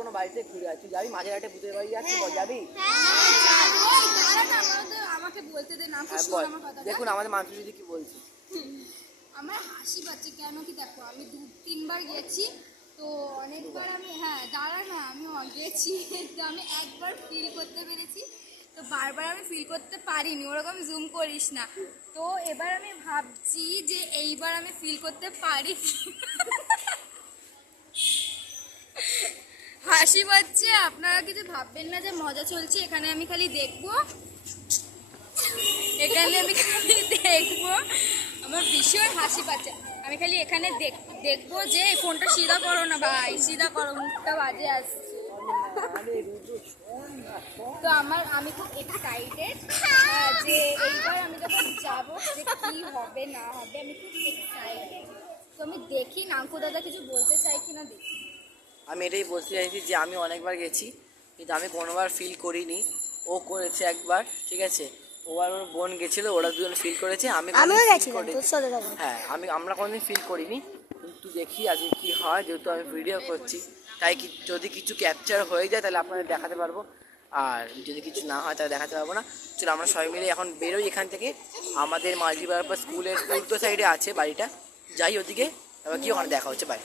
কোনো বাড়িতে ঘুরে আসি, যাবি মাঝেরহাটে ভূতের বাড়ি যাচ্ছি, যাবি? আমাকে বলতে দে না, দেখুন আমাদের মানুষ যদি কি বলছি। আমার হাসি পাচ্ছে কেন কি দেখো, আমি 2-3 বার গেছি তো অনেকবার আমি দাঁড়া না আমি গেছি তো আমি একবার ফিল করতে পেরেছি, তো বারবার আমি ফিল করতে পারিনি, ওরকম জুম করিস না। তো এবার আমি ভাবছি যে এইবার আমি ফিল করতে পারি। হাসি পাচ্ছে, আপনারা কিছু ভাববেন না যে মজা চলছে, এখানে আমি খালি দেখবো, আমার ভীষণ হাসি পাচ্ছে। আমি খালি এখানে দেখবো যে ফোনটা সিধা করো না ভাই, সিধা করো, মুখটা বাজে আসছে। তো আমি খুব এক্সাইটেড যে এইবার আমি যখন যাবো যে কি হবে না হবে, আমি খুব এক্সাইটেড। তো আমি দেখি নাঙ্কু দাদা কিছু বলতে চাই কিনা দেখি। আমি এটাই বলতে চাইছি যে আমি অনেকবার গেছি কিন্তু আমি কোনোবার ফিল করিনি, ও করেছে একবার, ঠিক আছে, ও আর ওর বোন গেছিলো, ওরা দুজন ফিল করেছে, হ্যাঁ আমরা কোনোদিন ফিল করিনি, কিন্তু দেখি আজকে কী হয়, যেহেতু আমি ভিডিও করছি তাই যদি কিছু ক্যাপচার হয়ে যায় তাহলে আপনাদের দেখাতে পারবো, আর যদি কিছু না হয় তাহলে দেখাতে পারবো না। চলো আমরা সবাই মিলে এখন বেরোই এখান থেকে, আমাদের মাল্টিপারপাস স্কুলের উল্টো সাইডে আছে বাড়িটা, যাই ওদিকে, এবার কি ওখানে দেখা হচ্ছে, বাই।